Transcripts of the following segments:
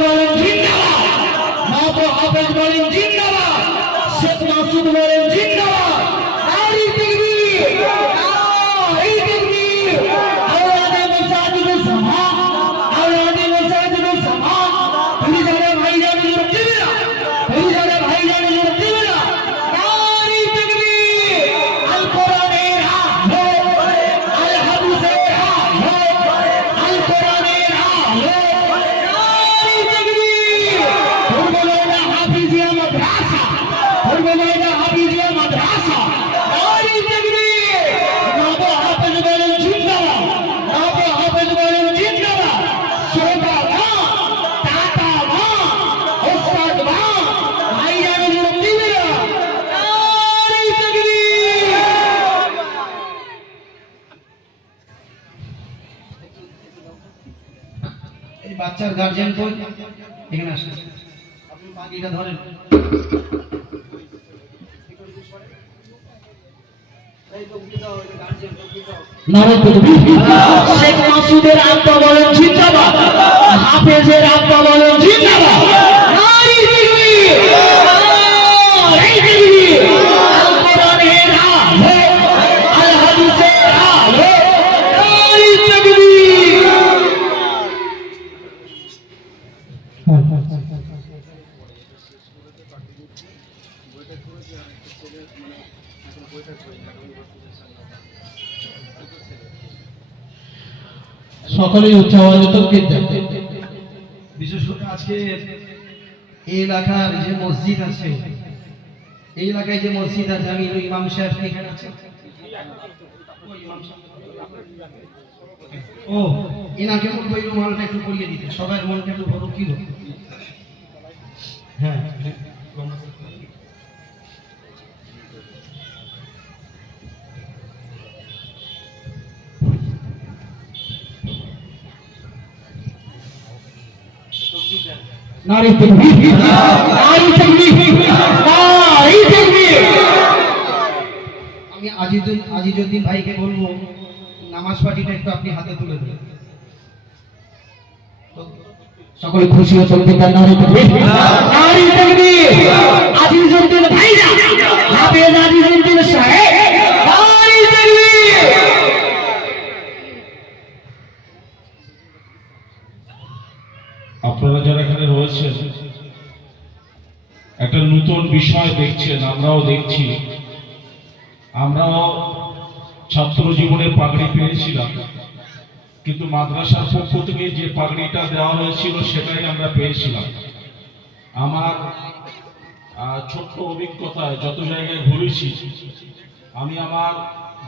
বলেন জিন্দাবাদ। মাহবুব হাফেজ বলেন জিন্দাবাদ। শেখ মাসুদ বলেন বাচ্চার গার্জিয়ান কই? এখানে আসেন। আপনি বাকিটা ধরেন। শেখ মাসুদের আত্মা বলেন জিন্দাবাদ হাফেজের সকলেই উচ্চ আওয়াজে তকবীর দেন বিশেষ করে আজকে এই এলাকার যে মসজিদ আছে, এই এলাকায় যে মসজিদ আছে, আমি ইমাম সাহেব এখানে আছে। ও এনাকে বলব এই রুমালটা একটু পরিয়ে দিতে। সবাই রুমালটা একটু বড় কি হ্যাঁ হ্যাঁ। নারী তাকবীর নারী তাকবীর নারী তাকবীর আমি আজিজুদ্দিন ভাইকে বলব নামাজ পার্টিটা একটু আপনি হাতে তুলে দেবেন সকলে খুশি হয়ে চলতে পারে নারী তাকবীর ভাইরা হাফেজ সাহেব নারী তাকবীর আপনারা যারা এখানে রয়েছেন একটা নতুন বিষয় দেখছেন আমরাও দেখছি। আমরাও ছাত্র জীবনে পাগড়ি পেয়েছিলাম। কিন্তু মাদ্রাসার পক্ষ থেকে যে পাগড়িটা দেওয়া হয়েছিল সেটাই আমরা পেয়েছিলাম। আমার ছোট্ট অভিজ্ঞতায় যত জায়গায় ঘুরেছি, আমি আমার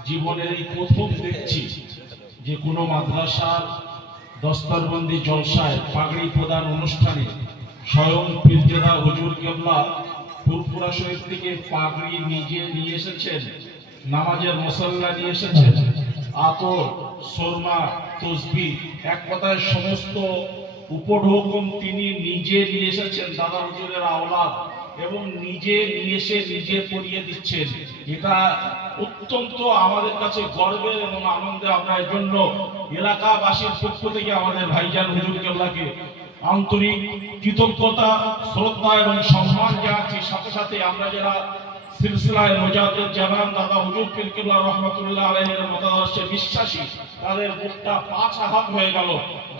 জীবনের এই প্রথম দেখছি যে কোনো মাদ্রাসার দস্তরবন্দি জলসায় পাগড়ি প্রদান অনুষ্ঠানে স্বয়ং পীরজেদা হুজুর কেবলা ফুরফুরা শরীফ থেকে পাগড়ি নিজে নিয়ে এসেছেন। নামাজের মশল্লা নিয়ে এসেছেন। আতর, সোরমা তসবি এক কথায় সমস্ত উপঢৌকন তিনি নিজে নিয়ে এসেছেন, দাদা হুজুরের আওলাদ, এবং নিজে নিয়ে এসে নিজে পরিয়ে দিচ্ছেন। এটা অত্যন্ত আমাদের কাছে গর্বের এবং আনন্দে আমরা এর জন্য এলাকাবাসীর পক্ষ থেকে আমাদের ভাইজান হুজুর কেবলাকে আন্তরিক কৃতজ্ঞতা, শ্রদ্ধা এবং সম্মান জানাচ্ছি। সাথে সাথে আমরা যারা সিলসিলায় মোজাদ্দেদ জামান দাদা হুজুর পীর কিবলা রহমাতুল্লাহ আলাইহির মতাদর্শে বিশ্বাসী, তাদের বুকটা পাঁচ হাত হয়ে গেল।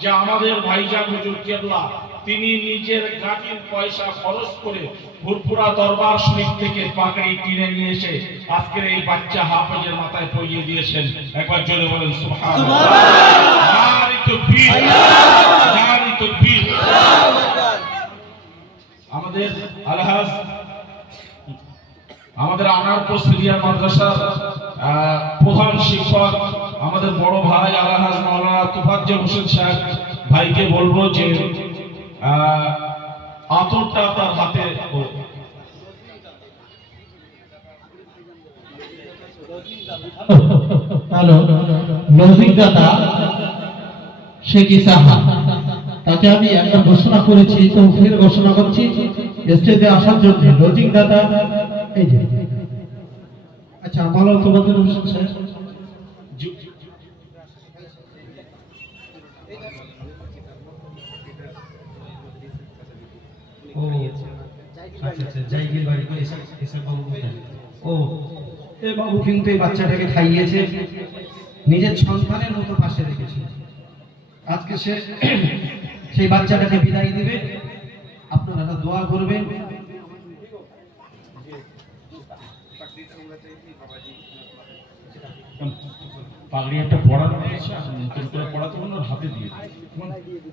যে আমাদের ভাইজান হুজুর কেবলা, তিনি নিজের গাড়ির পয়সা খরচ করে ভুরপুরা দরবার শরীফ থেকে পাগড়ি কিনে নিয়ে এসে আজকের এই বাচ্চা হাফেজের মাথায় পরিয়ে দিয়েছেন। একবার জোরে বলেন, সুবহানাল্লাহ। আমাদের আলহাজ আমাদের আনারপুর সিরিয়ার মাদ্রাসার প্রধান শিক্ষক, আমাদের বড় ভাই আলহাজ মাওলানা তুফাজ্জল হোসেন সাহেব ভাইকে বলব যে আতরটা তার হাতে আমি একটা ঘোষণা করেছি তো ফের ঘোষণা করছি, স্টেজে আসার জন্য। লজিক দাতা এই যে। আচ্ছা ভালো তোমাদের ও আচ্ছা আচ্ছা বাবু কিন্তু এই বাচ্চাটাকে খাইয়েছে, নিজের পাশে রেখেছে। আজকে সেই বাচ্চাটাকে বিদায় দিবে। আপনারা দোয়া করবেন। পাগড়ি একটা পড়ানো হয়েছে পড়াতে হলে ওর হাতে দিয়ে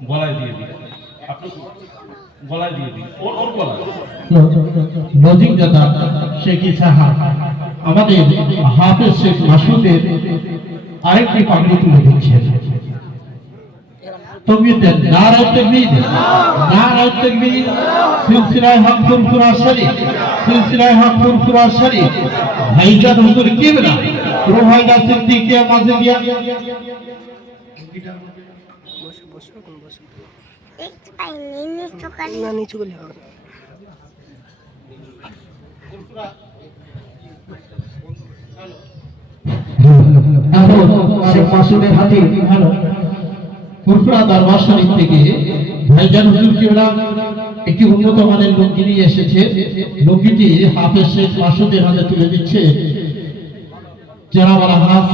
গলায় দিয়ে দিই আপনি গলায় দিয়ে দিই ওর ওর গলায় দাদা আমাদের মাসুদের আরেকটি পাগড়ি তুলে দিচ্ছেন। তকবীর নারায় তকবীর। নারায় তকবীর। সিলসিলায় হক ফুরফুরা শরীফ। সিলসিলায় হক ফুরফুরা শরীফ। ভাইজান হুজুর কিবলা। রোহাইদা সিদ্দিকিয়া মাজিদিয়া না নিচু করলে হবে। শেখ মাসুদের হাতে। হ্যালো ফুরফুরা দরবার শরীফ থেকে ভাইজান হুজুর কিবলা একটি উন্নত মানের লুঙ্গি নিয়ে এসেছে। লুঙ্গিটি হাফেজ শেখ মাসুদের হাতে তুলে দিচ্ছে। জনাব আলহাস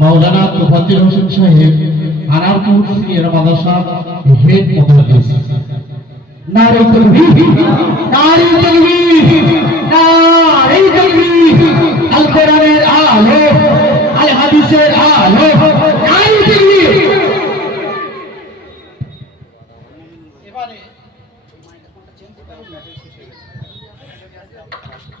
মাওলানা তোফাজ্জল হোসেন সাহেব আনারপুর সিনিয়র মাদ্রাসা, হেড মোহাম্মদ নারে তকবীর নারে তকবীর নারে তকবীর আল কোরআনের আলো, আল হাদিসের আলো নারে তকবীর আওয়াল বিজয় না তুমি না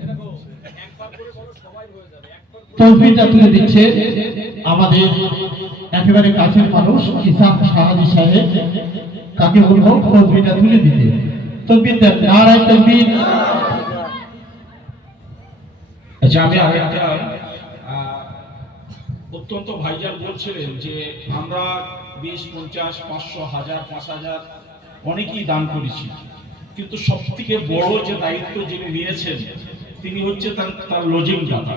তসবিটা তুলে দিচ্ছে আমাদের একেবারে কাছের মানুষ ইসাম সাহাদি সাহেব। কাকে বলব? তসবিটা তুলে দিতে। নারায় তসবির আচ্ছা আমি অত্যন্ত ভাইজান বলছিলেন যে আমরা বিশ, পঞ্চাশ, পাঁচশো, হাজার, পাঁচ হাজার অনেকেই দান করেছি। কিন্তু সব থেকে বড় যে দায়িত্ব যিনি নিয়েছেন, তিনি হচ্ছে তার তার লজিং দাতা।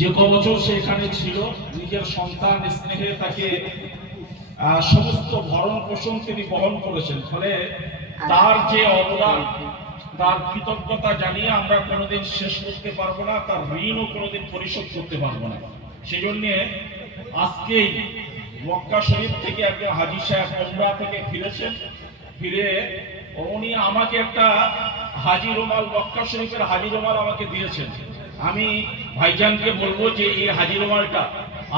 যে ক বছর সে এখানে ছিল নিজের সন্তান স্নেহে তাকে সমস্ত ভরণ পোষণ তিনি বহন করেছেন। ফলে তার যে অবদান তার কৃতজ্ঞতা জানিয়ে আমরা কোনোদিন শেষ করতে পারব না তার ঋণও কোনোদিন পরিশোধ করতে পারব না। সেজন্য আজকেই মক্কা শরীফ থেকে একজন হাজি সাহেব ওমরা থেকে ফিরেছেন। ফিরে উনি আমাকে একটা হাজি রুমাল মক্কা শরীফের হাজি রুমাল আমাকে দিয়েছেন। আমি ভাইজানকে বলব যে এই হাজির রুমালটা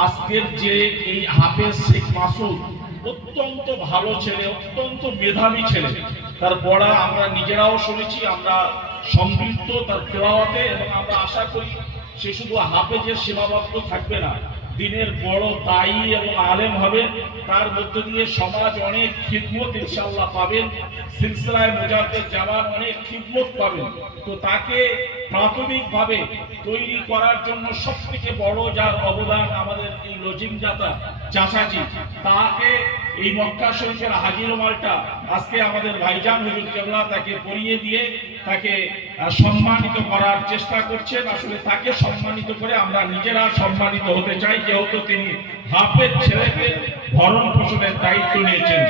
আজকের যে এই হাফেজ শেখ মাসুদ, অত্যন্ত ভালো ছেলে, অত্যন্ত মেধাবী ছেলে। তার পড়া আমরা নিজেরাও শুনেছি, আমরা সমৃদ্ধ তার খেলাওয়াতে এবং আমরা আশা করি সে শুধু হাফেজের সীমাবদ্ধ থাকবে না দিনের বড় দায়ী এবং আলেম হবেন। তার মধ্য দিয়ে সমাজ অনেক খিদমত ইনশাল্লাহ পাবেন। সিলসিলায় মোজাদের জামান অনেক খিদমত পাবেন। তো তাকে প্রাথমিকভাবে তৈরি করার জন্য সব থেকে বড় যার অবদান আমাদের এই লজিং যাতা চাচাজি, তাকে এই মক্কা শরীফের হাজির মালটা আজকে আমাদের ভাইজান হুজুর কেবলা তাকে পরিয়ে দিয়ে তাকে সম্মানিত করার চেষ্টা করছেন। আসলে তাকে সম্মানিত করে আমরা নিজেরা সম্মানিত হতে চাই, যেহেতু তিনি হাফের ছেলেকে ভরণ পোষণের দায়িত্ব নিয়েছেন।